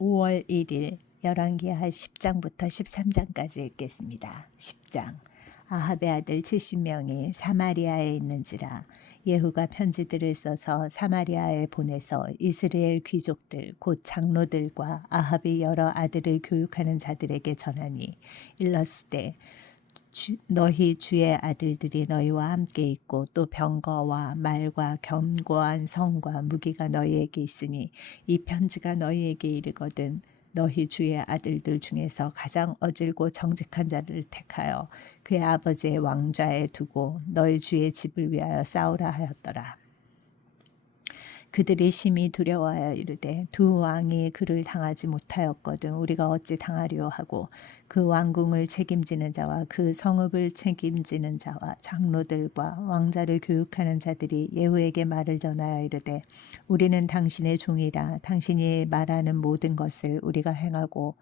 5월 1일 열왕기하 10장부터 13장까지 읽겠습니다. 10장. 아합의 아들 70명이 사마리아에 있는지라 예후가 편지들을 써서 사마리아에 보내서 이스라엘 귀족들 곧 장로들과 아합의 여러 아들을 교육하는 자들에게 전하니 일렀으되 너희 주의 아들들이 너희와 함께 있고 또 병거와 말과 견고한 성과 무기가 너희에게 있으니 이 편지가 너희에게 이르거든 너희 주의 아들들 중에서 가장 어질고 정직한 자를 택하여 그의 아버지의 왕좌에 두고 너희 주의 집을 위하여 싸우라 하였더라. 그들이 심히 두려워하여 이르되 두 왕이 그를 당하지 못하였거든 우리가 어찌 당하리요 하고 그 왕궁을 책임지는 자와 그 성읍을 책임지는 자와 장로들과 왕자를 교육하는 자들이 예후에게 말을 전하여 이르되 우리는 당신의 종이라 당신이 말하는 모든 것을 우리가 행하고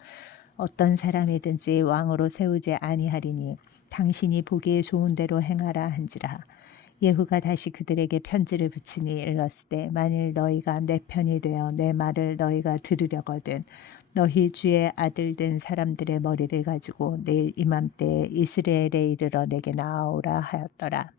어떤 사람이든지 왕으로 세우지 아니하리니 당신이 보기에 좋은 대로 행하라 한지라. 예후가 다시 그들에게 편지를 붙이니 일렀으되 만일 너희가 내 편이 되어 내 말을 너희가 들으려거든 너희 주의 아들 된 사람들의 머리를 가지고 내일 이맘때에 이스라엘에 이르러 내게 나아오라 하였더라.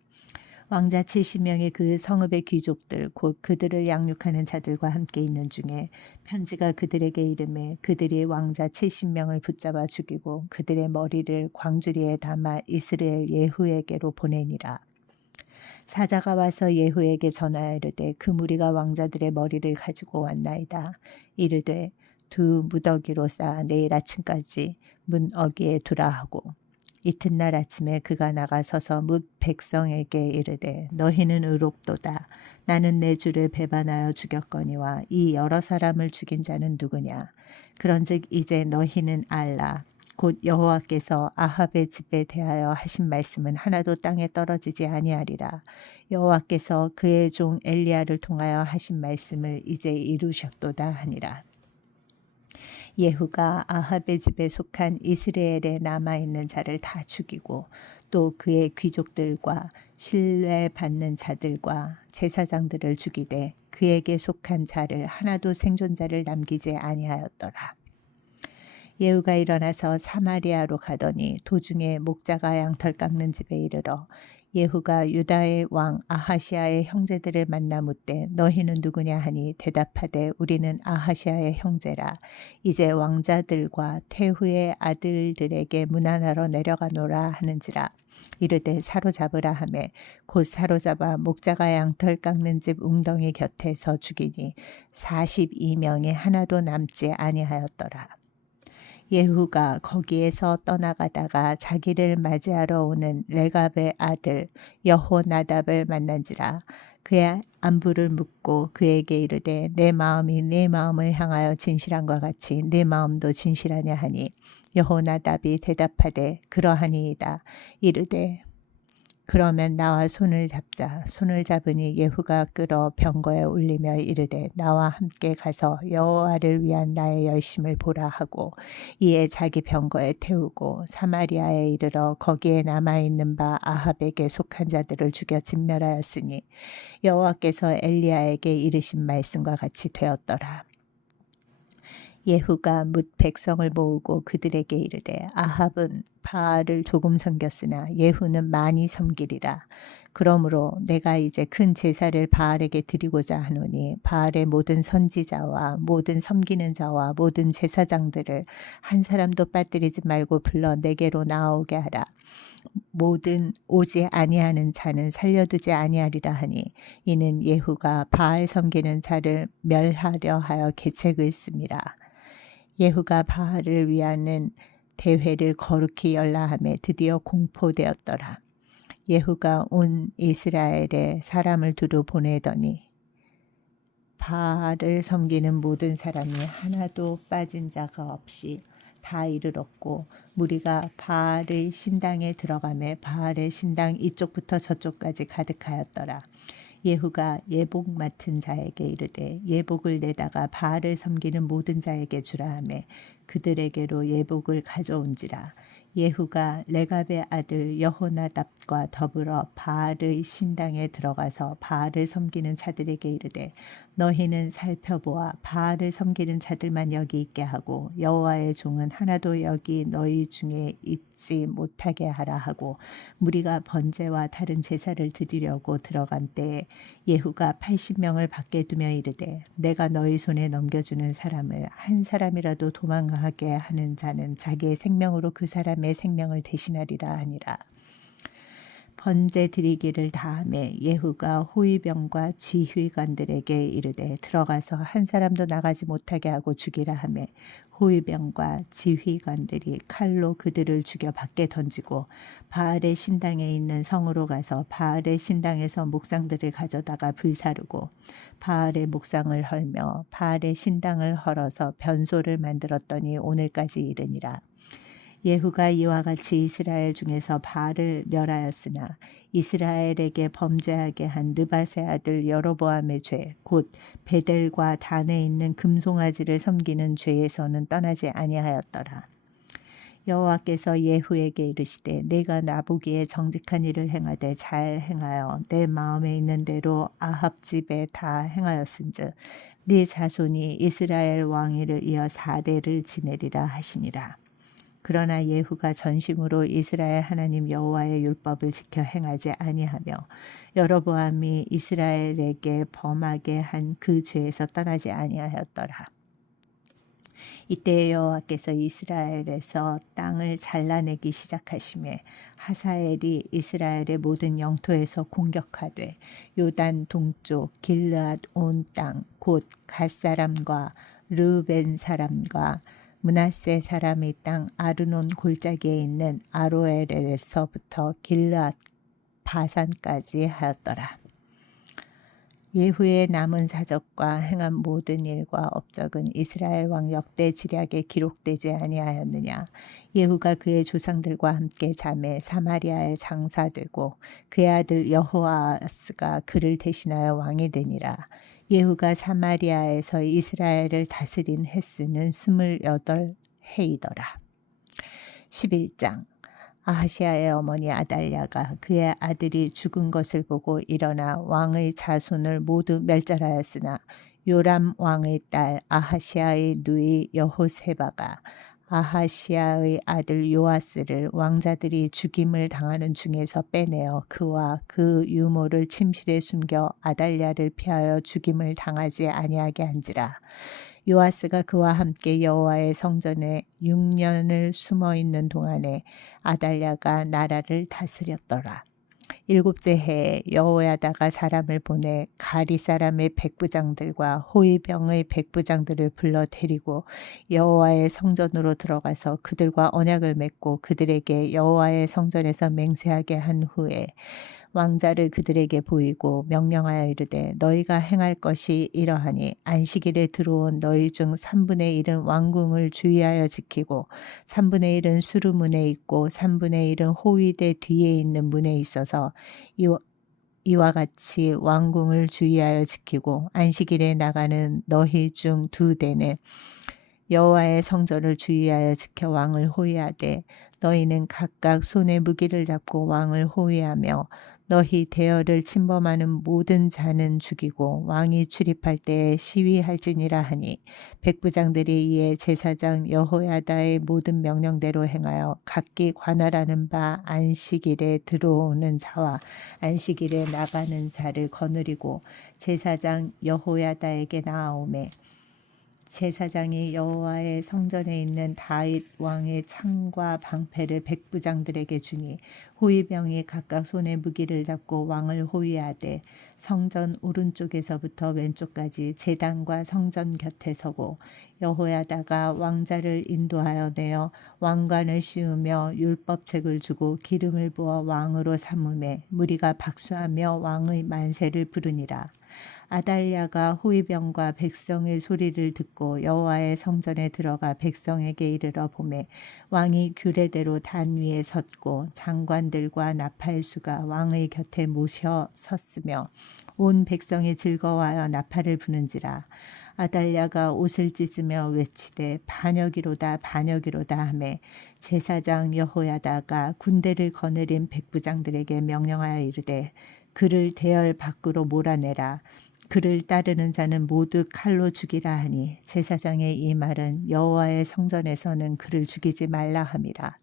왕자 70명이 그 성읍의 귀족들 곧 그들을 양육하는 자들과 함께 있는 중에 편지가 그들에게 이르매 그들이 왕자 70명을 붙잡아 죽이고 그들의 머리를 광주리에 담아 이스라엘 예후에게로 보내니라. 사자가 와서 예후에게 전하여 이르되 그 무리가 왕자들의 머리를 가지고 왔나이다. 이르되 두 무더기로 쌓아 내일 아침까지 문 어귀에 두라 하고 이튿날 아침에 그가 나가서서 뭇 백성에게 이르되 너희는 의롭도다. 나는 내 주를 배반하여 죽였거니와 이 여러 사람을 죽인 자는 누구냐. 그런즉 이제 너희는 알라. 곧 여호와께서 아합의 집에 대하여 하신 말씀은 하나도 땅에 떨어지지 아니하리라. 여호와께서 그의 종 엘리야를 통하여 하신 말씀을 이제 이루셨도다 하니라. 예후가 아합의 집에 속한 이스라엘에 남아있는 자를 다 죽이고 또 그의 귀족들과 신뢰받는 자들과 제사장들을 죽이되 그에게 속한 자를 하나도 생존자를 남기지 아니하였더라. 예후가 일어나서 사마리아로 가더니 도중에 목자가 양털 깎는 집에 이르러 예후가 유다의 왕 아하시아의 형제들을 만나 묻되 너희는 누구냐 하니 대답하되 우리는 아하시아의 형제라. 이제 왕자들과 태후의 아들들에게 문안하러 내려가노라 하는지라. 이르되 사로잡으라 하매 곧 사로잡아 목자가 양털 깎는 집 웅덩이 곁에서 죽이니 42명이 하나도 남지 아니하였더라. 예후가 거기에서 떠나가다가 자기를 맞이하러 오는 레갑의 아들 여호나답을 만난지라. 그의 안부를 묻고 그에게 이르되 내 마음이 네 마음을 향하여 진실한과 같이 네 마음도 진실하냐 하니 여호나답이 대답하되 그러하니이다. 이르되 그러면 나와 손을 잡자. 손을 잡으니 예후가 끌어 병거에 올리며 이르되 나와 함께 가서 여호와를 위한 나의 열심을 보라 하고 이에 자기 병거에 태우고 사마리아에 이르러 거기에 남아있는 바 아합에게 속한 자들을 죽여 진멸하였으니 여호와께서 엘리야에게 이르신 말씀과 같이 되었더라. 예후가 뭇 백성을 모으고 그들에게 이르되 아합은 바알을 조금 섬겼으나 예후는 많이 섬기리라. 그러므로 내가 이제 큰 제사를 바알에게 드리고자 하노니 바알의 모든 선지자와 모든 섬기는 자와 모든 제사장들을 한 사람도 빠뜨리지 말고 불러 내게로 나아오게 하라. 모든 오지 아니하는 자는 살려두지 아니하리라 하니 이는 예후가 바알 섬기는 자를 멸하려 하여 계책을 씁니다. 예후가 바알을 위하는 대회를 거룩히 열라하며 드디어 공포되었더라. 예후가 온 이스라엘에 사람을 두루 보내더니 바알을 섬기는 모든 사람이 하나도 빠진 자가 없이 다 이르렀고 무리가 바알의 신당에 들어가매 바알의 신당 이쪽부터 저쪽까지 가득하였더라. 예후가 예복 맡은 자에게 이르되 예복을 내다가 바알을 섬기는 모든 자에게 주라 하매 그들에게로 예복을 가져온지라. 예후가 레갑의 아들 여호나답과 더불어 바알의 신당에 들어가서 바알을 섬기는 자들에게 이르되 너희는 살펴보아 바알을 섬기는 자들만 여기 있게 하고 여호와의 종은 하나도 여기 너희 중에 있지 못하게 하라 하고 무리가 번제와 다른 제사를 드리려고 들어간 때에 예후가 80명을 밖에 두며 이르되 내가 너희 손에 넘겨주는 사람을 한 사람이라도 도망하게 하는 자는 자기의 생명으로 그 사람의 생명을 대신하리라 하니라. 번제 드리기를 다하매 예후가 호위병과 지휘관들에게 이르되 들어가서 한 사람도 나가지 못하게 하고 죽이라 하매 호위병과 지휘관들이 칼로 그들을 죽여 밖에 던지고 바알의 신당에 있는 성으로 가서 바알의 신당에서 목상들을 가져다가 불사르고 바알의 목상을 헐며 바알의 신당을 헐어서 변소를 만들었더니 오늘까지 이르니라. 예후가 이와 같이 이스라엘 중에서 바알을 멸하였으나 이스라엘에게 범죄하게 한 느밧의 아들 여로보암의 죄, 곧 베델과 단에 있는 금송아지를 섬기는 죄에서는 떠나지 아니하였더라. 여호와께서 예후에게 이르시되 내가 나보기에 정직한 일을 행하되 잘 행하여 내 마음에 있는 대로 아합 집에 다 행하였은즉 네 자손이 이스라엘 왕위를 이어 4대를 지내리라 하시니라. 그러나 예후가 전심으로 이스라엘 하나님 여호와의 율법을 지켜 행하지 아니하며 여로보암이 이스라엘에게 범하게 한 그 죄에서 떠나지 아니하였더라. 이때 여호와께서 이스라엘에서 땅을 잘라내기 시작하심에 하사엘이 이스라엘의 모든 영토에서 공격하되 요단 동쪽 길르앗 온 땅 곧 갓 사람과 르벤 사람과 므낫세 사람의 땅 아르논 골짜기에 있는 아로엘에서부터 길르앗 바산까지 하였더라. 예후의 남은 사적과 행한 모든 일과 업적은 이스라엘 왕 역대 지략에 기록되지 아니하였느냐. 예후가 그의 조상들과 함께 잠에 사마리아에 장사되고 그의 아들 여호아스가 그를 대신하여 왕이 되니라. 예후가 사마리아에서 이스라엘을 다스린 횟수는 28해이더라. 11장. 아하시아의 어머니 아달랴가 그의 아들이 죽은 것을 보고 일어나 왕의 자손을 모두 멸절하였으나 요람 왕의 딸 아하시아의 누이 여호세바가 아하시아의 아들 요아스를 왕자들이 죽임을 당하는 중에서 빼내어 그와 그 유모를 침실에 숨겨 아달랴를 피하여 죽임을 당하지 아니하게 한지라. 요아스가 그와 함께 여호와의 성전에 6년을 숨어 있는 동안에 아달랴가 나라를 다스렸더라. 7째 해에 여호야다가 사람을 보내 가리 사람의 백부장들과 호위병의 백부장들을 불러 데리고 여호와의 성전으로 들어가서 그들과 언약을 맺고 그들에게 여호와의 성전에서 맹세하게 한 후에 왕자를 그들에게 보이고 명령하여 이르되 너희가 행할 것이 이러하니 안식일에 들어온 너희 중 3분의 1은 왕궁을 주의하여 지키고 3분의 1은 수루문에 있고 3분의 1은 호위대 뒤에 있는 문에 있어서 이와 같이 왕궁을 주의하여 지키고 안식일에 나가는 너희 중 2대는 여호와의 성전을 주의하여 지켜 왕을 호위하되 너희는 각각 손에 무기를 잡고 왕을 호위하며 너희 대열을 침범하는 모든 자는 죽이고 왕이 출입할 때에 시위할지니라 하니 백부장들이 이에 제사장 여호야다의 모든 명령대로 행하여 각기 관할하는 바 안식일에 들어오는 자와 안식일에 나가는 자를 거느리고 제사장 여호야다에게 나아오매 제사장이 여호와의 성전에 있는 다윗 왕의 창과 방패를 백부장들에게 주니 호위병이 각각 손에 무기를 잡고 왕을 호위하되 성전 오른쪽에서부터 왼쪽까지 제단과 성전 곁에 서고 여호야다가 왕자를 인도하여 내어 왕관을 씌우며 율법책을 주고 기름을 부어 왕으로 삼음에 무리가 박수하며 왕의 만세를 부르니라. 아달랴가 호위병과 백성의 소리를 듣고 여호와의 성전에 들어가 백성에게 이르러 보매 왕이 규례대로 단 위에 섰고 장관들과 나팔수가 왕의 곁에 모셔 섰으며 온 백성이 즐거워하여 나팔을 부는지라. 아달랴가 옷을 찢으며 외치되 반역이로다 반역이로다 하매 제사장 여호야다가 군대를 거느린 백부장들에게 명령하여 이르되 그를 대열 밖으로 몰아내라. 그를 따르는 자는 모두 칼로 죽이라 하니 제사장의 이 말은 여호와의 성전에서는 그를 죽이지 말라 함이라.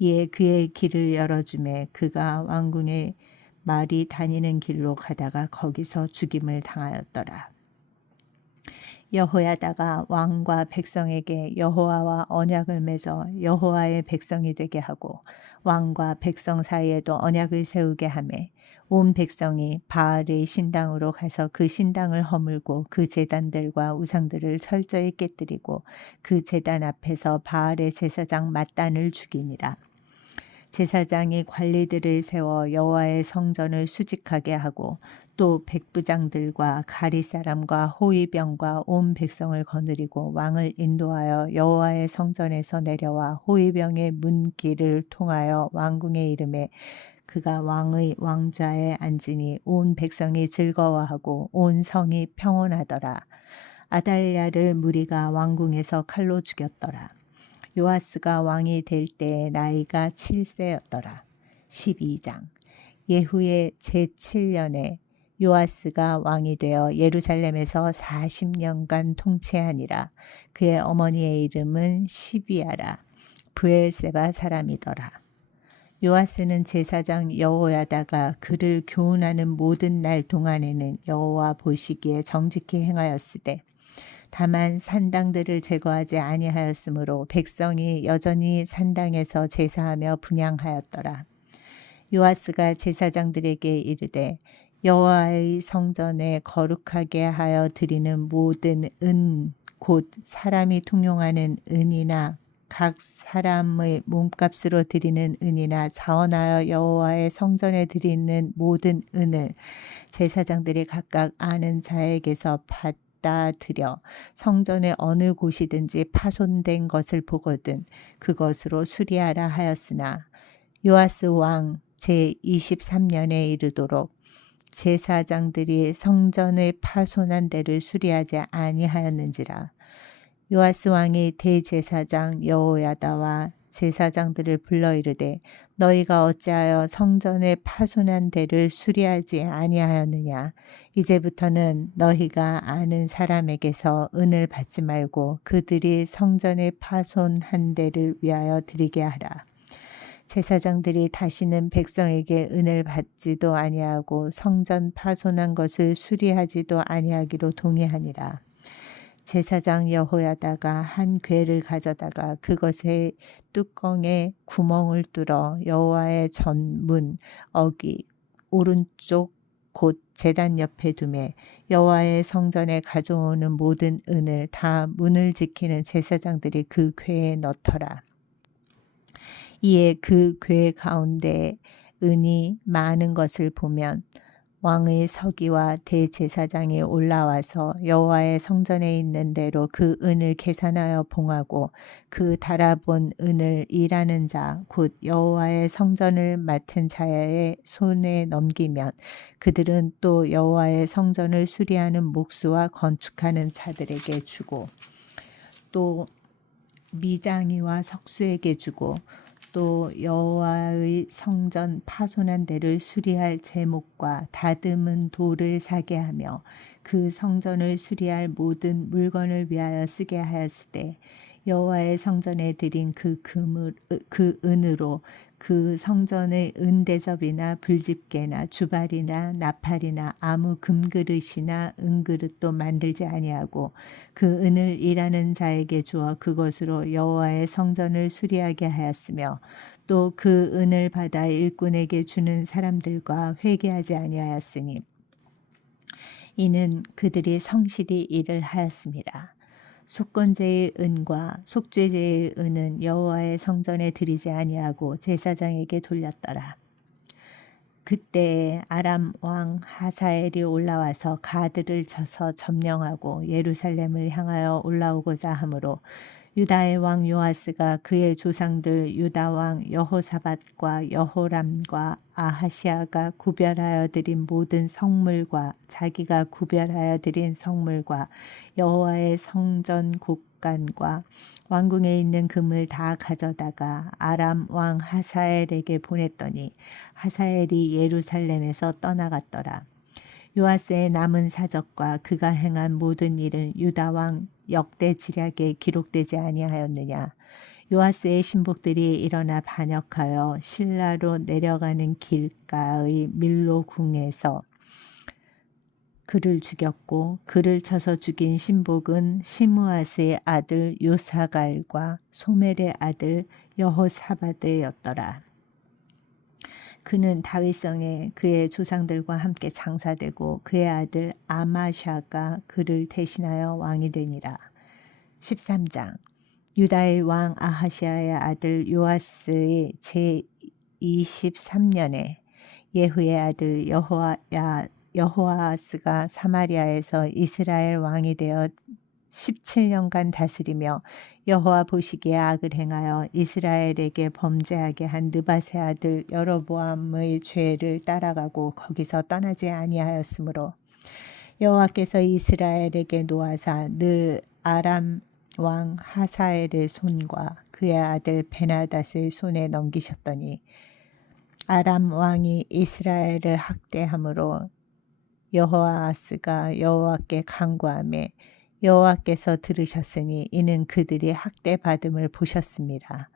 이에 그의 길을 열어주매 그가 왕궁의 말이 다니는 길로 가다가 거기서 죽임을 당하였더라. 여호야다가 왕과 백성에게 여호와와 언약을 맺어 여호와의 백성이 되게 하고 왕과 백성 사이에도 언약을 세우게 하매 온 백성이 바알의 신당으로 가서 그 신당을 허물고 그 제단들과 우상들을 철저히 깨뜨리고 그 제단 앞에서 바알의 제사장 맏단을 죽이니라. 제사장이 관리들을 세워 여호와의 성전을 수직하게 하고 또 백부장들과 가리 사람과 호위병과 온 백성을 거느리고 왕을 인도하여 여호와의 성전에서 내려와 호위병의 문길을 통하여 왕궁에 이르매 그가 왕의 왕좌에 앉으니 온 백성이 즐거워하고 온 성이 평온하더라. 아달랴를 무리가 왕궁에서 칼로 죽였더라. 요아스가 왕이 될 때에 나이가 7세였더라. 12장. 예후의 제7년에 요아스가 왕이 되어 예루살렘에서 40년간 통치하니라. 그의 어머니의 이름은 시비아라. 브엘세바 사람이더라. 요아스는 제사장 여호야다가 그를 교훈하는 모든 날 동안에는 여호와 보시기에 정직히 행하였으되 다만 산당들을 제거하지 아니하였으므로 백성이 여전히 산당에서 제사하며 분향하였더라. 요아스가 제사장들에게 이르되 여호와의 성전에 거룩하게 하여 드리는 모든 은 곧 사람이 통용하는 은이나 각 사람의 몸값으로 드리는 은이나 자원하여 여호와의 성전에 드리는 모든 은을 제사장들이 각각 아는 자에게서 받다 드려 성전의 어느 곳이든지 파손된 것을 보거든 그것으로 수리하라 하였으나 요아스 왕 제23년에 이르도록 제사장들이 성전의 파손한 데를 수리하지 아니하였는지라. 요아스 왕이 대제사장 여호야다와 제사장들을 불러 이르되 너희가 어찌하여 성전의 파손한 데를 수리하지 아니하였느냐. 이제부터는 너희가 아는 사람에게서 은을 받지 말고 그들이 성전의 파손한 데를 위하여 드리게 하라. 제사장들이 다시는 백성에게 은을 받지도 아니하고 성전 파손한 것을 수리하지도 아니하기로 동의하니라. 제사장 여호야다가 한 궤를 가져다가 그것의 뚜껑에 구멍을 뚫어 여호와의 전문 어귀 오른쪽 곧 제단 옆에 두매 여호와의 성전에 가져오는 모든 은을 다 문을 지키는 제사장들이 그 궤에 넣더라. 이에 그 궤 가운데 은이 많은 것을 보면 왕의 서기와 대제사장이 올라와서 여호와의 성전에 있는 대로 그 은을 계산하여 봉하고 그 달아본 은을 일하는 자 곧 여호와의 성전을 맡은 자의 손에 넘기면 그들은 또 여호와의 성전을 수리하는 목수와 건축하는 자들에게 주고 또 미장이와 석수에게 주고 또 여호와의 성전 파손한 데를 수리할 제목과 다듬은 돌을 사게 하며 그 성전을 수리할 모든 물건을 위하여 쓰게 하였으되 여호와의 성전에 드린 그 은으로 그 성전의 은대접이나 불집게나 주발이나 나팔이나 아무 금그릇이나 은그릇도 만들지 아니하고 그 은을 일하는 자에게 주어 그것으로 여호와의 성전을 수리하게 하였으며 또 그 은을 받아 일꾼에게 주는 사람들과 회개하지 아니하였으니 이는 그들이 성실히 일을 하였습니다. 속건제의 은과 속죄제의 은은 여호와의 성전에 드리지 아니하고 제사장에게 돌렸더라. 그때 아람 왕 하사엘이 올라와서 가드를 쳐서 점령하고 예루살렘을 향하여 올라오고자 하므로 유다의 왕 요아스가 그의 조상들 유다 왕 여호사밧과 여호람과 아하시아가 구별하여 드린 모든 성물과 자기가 구별하여 드린 성물과 여호와의 성전 곡간과 왕궁에 있는 금을 다 가져다가 아람 왕 하사엘에게 보냈더니 하사엘이 예루살렘에서 떠나갔더라. 요아스의 남은 사적과 그가 행한 모든 일은 유다 왕 역대 지략에 기록되지 아니하였느냐. 요아스의 신복들이 일어나 반역하여 실라로 내려가는 길가의 밀로궁에서 그를 죽였고 그를 쳐서 죽인 신복은 시므앗의 아들 요사갈과 소멜의 아들 여호사바드였더라. 그는 다윗성에 그의 조상들과 함께 장사되고 그의 아들 아마샤가 그를 대신하여 왕이 되니라. 13장. 유다의 왕 아하시아의 아들 요아스의 제23년에 예후의 아들 여호아스가 사마리아에서 이스라엘 왕이 되어 17년간 다스리며 여호와 보시기에 악을 행하여 이스라엘에게 범죄하게 한 느밧의 아들 여로보암의 죄를 따라가고 거기서 떠나지 아니하였으므로 여호와께서 이스라엘에게 노하사 늘 아람 왕 하사엘의 손과 그의 아들 베나닷의 손에 넘기셨더니 아람 왕이 이스라엘을 학대함으로 여호아스가 여호와께 간구하매 여호와께서 들으셨으니 이는 그들이 학대받음을 보셨습니다.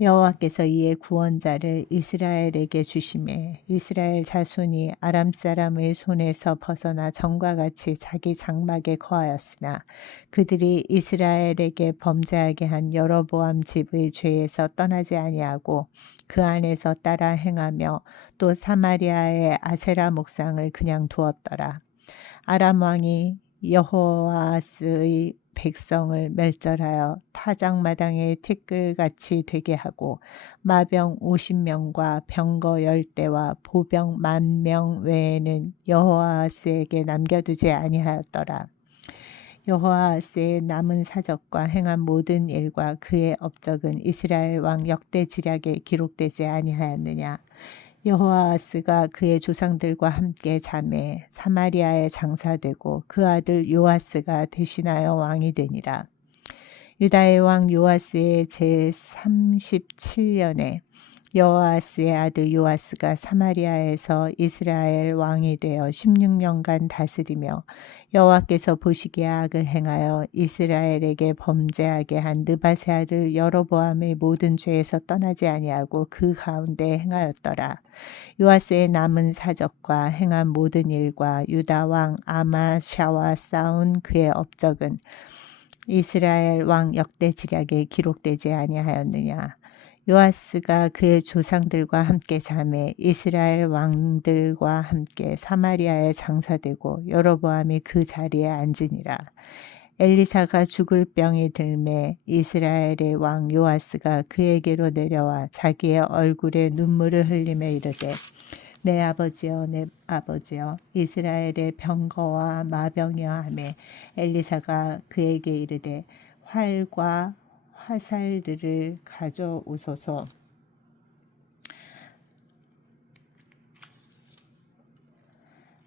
여호와께서 이에 구원자를 이스라엘에게 주시매 이스라엘 자손이 아람 사람의 손에서 벗어나 전과 같이 자기 장막에 거하였으나 그들이 이스라엘에게 범죄하게 한 여로보암 집의 죄에서 떠나지 아니하고 그 안에서 따라 행하며 또 사마리아의 아세라 목상을 그냥 두었더라. 아람 왕이 여호아스의 백성을 멸절하여 타작마당의 티끌같이 되게 하고 마병 50명과 병거 10대와 보병 10,000명 외에는 여호아스에게 남겨두지 아니하였더라. 여호아스의 남은 사적과 행한 모든 일과 그의 업적은 이스라엘 왕 역대 지략에 기록되지 아니하였느냐. 여호아스가 그의 조상들과 함께 잠에 사마리아에 장사되고 그 아들 요아스가 대신하여 왕이 되니라. 유다의 왕 요아스의 제37년에 여호아스의 아들 요아스가 사마리아에서 이스라엘 왕이 되어 16년간 다스리며 여호와께서 보시기에 악을 행하여 이스라엘에게 범죄하게 한 느밧의 아들 여로보암의 모든 죄에서 떠나지 아니하고 그 가운데 행하였더라. 요아스의 남은 사적과 행한 모든 일과 유다 왕 아마샤와 싸운 그의 업적은 이스라엘 왕 역대 지략에 기록되지 아니하였느냐. 요아스가 그의 조상들과 함께 잠에 이스라엘 왕들과 함께 사마리아에 장사되고 여로보암이 그 자리에 앉으니라. 엘리사가 죽을 병이 들매 이스라엘의 왕 요아스가 그에게로 내려와 자기의 얼굴에 눈물을 흘리며 이르되 내 아버지여 내 아버지여 이스라엘의 병거와 마병이여 하매 엘리사가 그에게 이르되 활과 화살들을 가져오소서.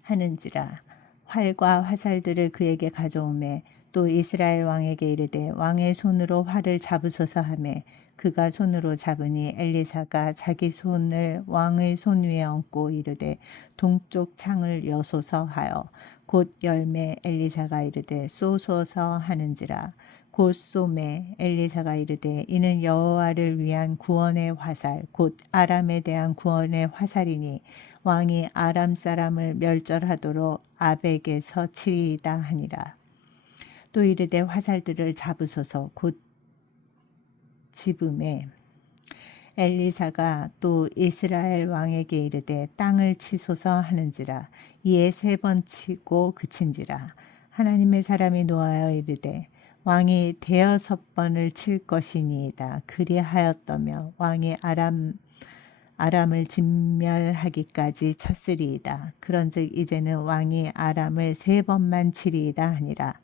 하는지라. 활과 화살들을 그에게 가져오매 또 이스라엘 왕에게 이르되 왕의 손으로 활을 잡으소서 하매 그가 손으로 잡으니 엘리사가 자기 손을 왕의 손 위에 얹고 이르되 동쪽 창을 여소서 하여 곧 열매 엘리사가 이르되 쏘소서 하는지라. 곧 쏘매 엘리사가 이르되 이는 여호와를 위한 구원의 화살 곧 아람에 대한 구원의 화살이니 왕이 아람 사람을 멸절하도록 아벡에서 치리이다 하니라. 또 이르되 화살들을 잡으소서 곧 집음에 엘리사가 또 이스라엘 왕에게 이르되 땅을 치소서 하는지라. 이에 3번 치고 그친지라. 하나님의 사람이 노하여 이르되 왕이 5번을 칠 것이니이다. 그리하였더며 왕이 아람을 진멸하기까지 쳤으리이다. 그런즉 이제는 왕이 아람을 3번만 치리이다 하니라.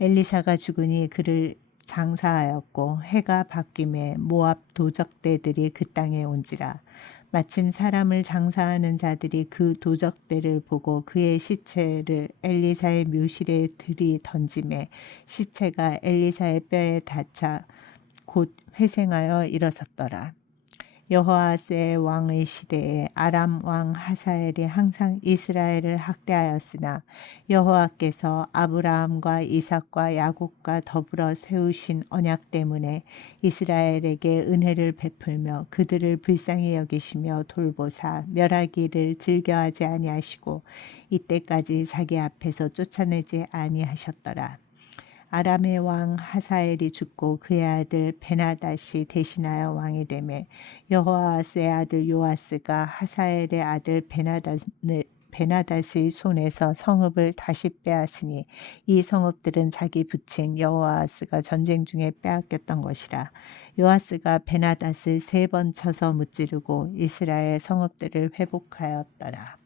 엘리사가 죽으니 그를 장사하였고 해가 바뀜에 모압 도적대들이 그 땅에 온지라. 마침 사람을 장사하는 자들이 그 도적대를 보고 그의 시체를 엘리사의 묘실에 들이던지매 시체가 엘리사의 뼈에 닿자 곧 회생하여 일어섰더라. 여호아스의 왕의 시대에 아람 왕 하사엘이 항상 이스라엘을 학대하였으나 여호와께서 아브라함과 이삭과 야곱과 더불어 세우신 언약 때문에 이스라엘에게 은혜를 베풀며 그들을 불쌍히 여기시며 돌보사 멸하기를 즐겨하지 아니하시고 이때까지 자기 앞에서 쫓아내지 아니하셨더라. 아람의 왕 하사엘이 죽고 그의 아들 베나닷이 대신하여 왕이 되매 여호아스의 아들 요아스가 하사엘의 아들 베나닷의 손에서 성읍을 다시 빼앗으니 이 성읍들은 자기 부친 여호아스가 전쟁 중에 빼앗겼던 것이라. 요아스가 베나닷을 3번 쳐서 무찌르고 이스라엘 성읍들을 회복하였더라.